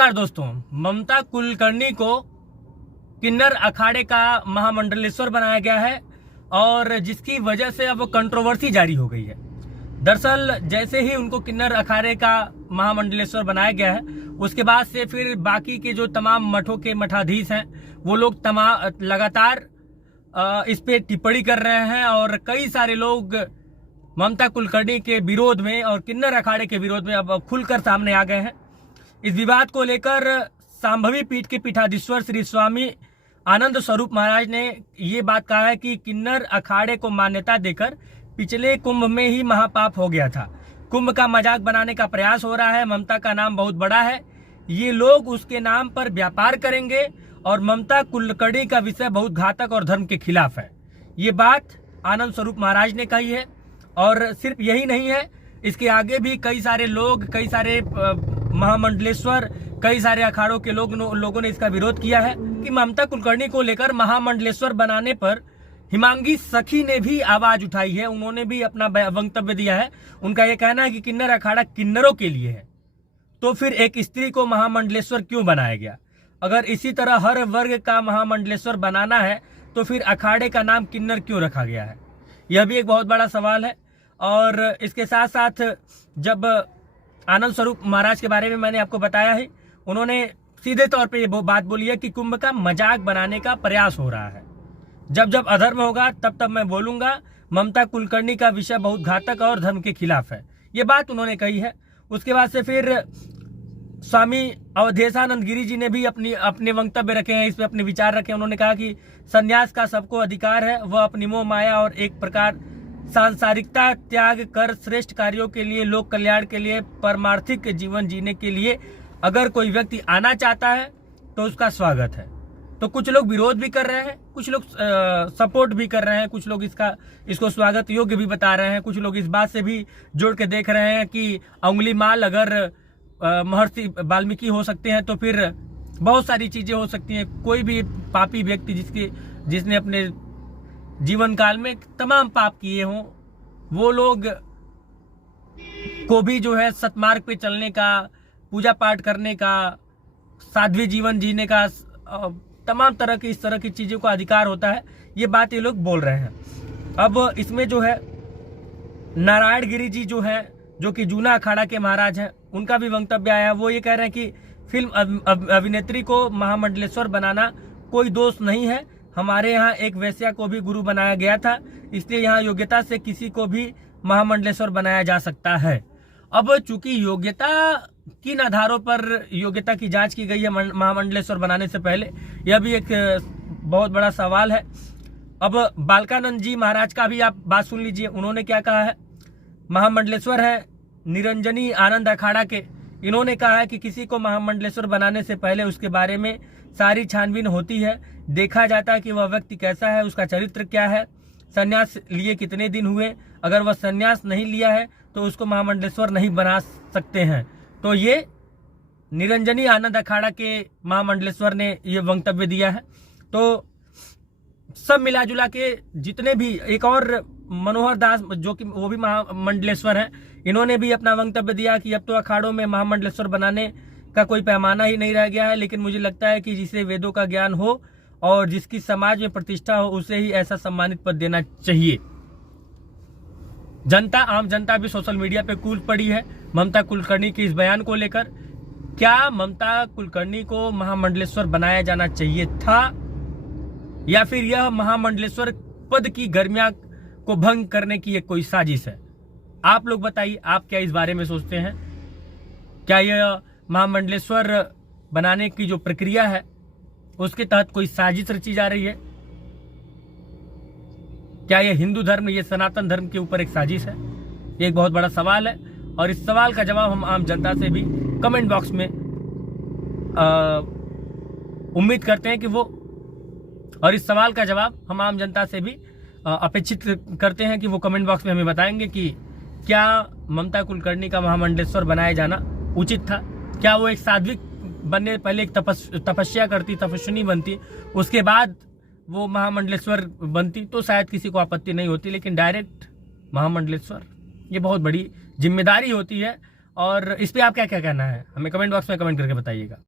नमस्कार दोस्तों, ममता कुलकर्णी को किन्नर अखाड़े का महामंडलेश्वर बनाया गया है और जिसकी वजह से अब वो कंट्रोवर्सी जारी हो गई है। दरअसल जैसे ही उनको किन्नर अखाड़े का महामंडलेश्वर बनाया गया है, उसके बाद से फिर बाकी के जो तमाम मठों के मठाधीश हैं वो लोग लगातार इस पे टिप्पणी कर रहे हैं और कई सारे लोग ममता कुलकर्णी के विरोध में और किन्नर अखाड़े के विरोध में अब खुलकर सामने आ गए हैं। इस विवाद को लेकर सांभवी पीठ के पीठाधीश्वर श्री स्वामी आनंद स्वरूप महाराज ने ये बात कहा है कि किन्नर अखाड़े को मान्यता देकर पिछले कुंभ में ही महापाप हो गया था। कुंभ का मजाक बनाने का प्रयास हो रहा है। ममता का नाम बहुत बड़ा है, ये लोग उसके नाम पर व्यापार करेंगे और ममता कुलकर्णी का विषय बहुत घातक और धर्म के खिलाफ है। ये बात आनंद स्वरूप महाराज ने कही है और सिर्फ यही नहीं है, इसके आगे भी कई सारे लोग, कई सारे महामंडलेश्वर, कई सारे अखाड़ों के लोगों ने इसका विरोध किया है कि ममता कुलकर्णी को लेकर महामंडलेश्वर बनाने पर हिमांगी सखी ने भी आवाज उठाई है। उन्होंने भी अपना वक्तव्य दिया है। उनका यह कहना है कि किन्नर अखाड़ा किन्नरों के लिए है, तो फिर एक स्त्री को महामंडलेश्वर क्यों बनाया गया? अगर इसी तरह हर वर्ग का महामंडलेश्वर बनाना है तो फिर अखाड़े का नाम किन्नर क्यों रखा गया है? यह भी एक बहुत बड़ा सवाल है। और इसके साथ साथ जब आनंद स्वरूप महाराज के बारे में मैंने आपको बताया है, उन्होंने सीधे तौर पे ये बात बोली है कि कुंभ का मजाक बनाने का प्रयास हो रहा है। जब जब अधर्म होगा तब तब मैं बोलूंगा। ममता कुलकर्णी का विषय बहुत घातक और धर्म के खिलाफ है, ये बात उन्होंने कही है। उसके बाद से फिर स्वामी अवधेशानंद गिरी जी ने भी अपने वक्तव्य रखे हैं, इस पे अपने विचार रखे। उन्होंने कहा कि संन्यास का सबको अधिकार है, वह अपनी मोह माया और एक प्रकार सांसारिकता त्याग कर श्रेष्ठ कार्यों के लिए, लोक कल्याण के लिए, परमार्थिक जीवन जीने के लिए अगर कोई व्यक्ति आना चाहता है तो उसका स्वागत है। तो कुछ लोग विरोध भी कर रहे हैं, कुछ लोग सपोर्ट भी कर रहे हैं, कुछ लोग इसको स्वागत योग्य भी बता रहे हैं। कुछ लोग इस बात से भी जोड़ के देख रहे हैं कि उंगली माल अगर महर्षि वाल्मीकि हो सकते हैं तो फिर बहुत सारी चीजें हो सकती हैं। कोई भी पापी व्यक्ति जिसने अपने जीवन काल में तमाम पाप किए हों, वो लोग को भी जो है सतमार्ग पे चलने का, पूजा पाठ करने का, साध्वी जीवन जीने का, तमाम तरह की इस तरह की चीजों का अधिकार होता है। ये बात ये लोग बोल रहे हैं। अब इसमें जो है नारायण गिरी जी जो है, जो कि जूना अखाड़ा के महाराज हैं, उनका भी वक्तव्य आया। वो ये कह रहे हैं कि फिल्म अभिनेत्री को महामंडलेश्वर बनाना कोई दोष नहीं है। हमारे यहाँ एक वैश्या को भी गुरु बनाया गया था, इसलिए यहाँ योग्यता से किसी को भी महामंडलेश्वर बनाया जा सकता है। अब चूंकि योग्यता किन आधारों पर योग्यता की जांच की गई है महामंडलेश्वर बनाने से पहले, यह भी एक बहुत बड़ा सवाल है। अब बालकानंद जी महाराज का भी आप बात सुन लीजिए। उन्होंने क्या कहा है? महामंडलेश्वर है निरंजनी आनंद अखाड़ा के। इन्होंने कहा है कि किसी को महामंडलेश्वर बनाने से पहले उसके बारे में सारी छानबीन होती है, देखा जाता है कि वह व्यक्ति कैसा है, उसका चरित्र क्या है, संन्यास लिए कितने दिन हुए। अगर वह संन्यास नहीं लिया है तो उसको महामंडलेश्वर नहीं बना सकते हैं। तो ये निरंजनी आनंद अखाड़ा के महामंडलेश्वर ने ये वक्तव्य दिया है। तो सब मिला जुला के जितने भी, एक और मनोहर दास जो कि वो भी महामंडलेश्वर हैं, इन्होंने भी अपना वक्तव्य दिया कि अब तो अखाड़ों में महामंडलेश्वर बनाने का कोई पैमाना ही नहीं रह गया है। लेकिन मुझे लगता है कि जिसे वेदों का ज्ञान हो और जिसकी समाज में प्रतिष्ठा हो, उसे ही ऐसा सम्मानित पद देना चाहिए। आम जनता भी सोशल मीडिया पे कूद पड़ी है ममता कुलकर्णी के इस बयान को लेकर। क्या ममता कुलकर्णी को महामंडलेश्वर बनाया जाना चाहिए था, या फिर यह महामंडलेश्वर पद की गरिमा को भंग करने की एक कोई साजिश है? आप लोग बताइए, आप क्या इस बारे में सोचते हैं? क्या यह महामंडलेश्वर बनाने की जो प्रक्रिया है उसके तहत कोई साजिश रची जा रही है? क्या यह हिंदू धर्म, ये सनातन धर्म के ऊपर एक साजिश है? ये एक बहुत बड़ा सवाल है और इस सवाल का जवाब हम आम जनता से भी कमेंट बॉक्स में उम्मीद करते हैं कि वो, और इस सवाल का जवाब हम आम जनता से भी अपेक्षित करते हैं कि वो कमेंट बॉक्स में हमें बताएंगे कि क्या ममता कुलकर्णी का महामंडलेश्वर बनाया जाना उचित था? क्या वो एक साध्विक बनने पहले एक तपस्या करती, तपस्विनी बनती, उसके बाद वो महामंडलेश्वर बनती तो शायद किसी को आपत्ति नहीं होती। लेकिन डायरेक्ट महामंडलेश्वर, ये बहुत बड़ी जिम्मेदारी होती है। और इस पे आप क्या क्या कहना है, हमें कमेंट बॉक्स में कमेंट करके बताइएगा।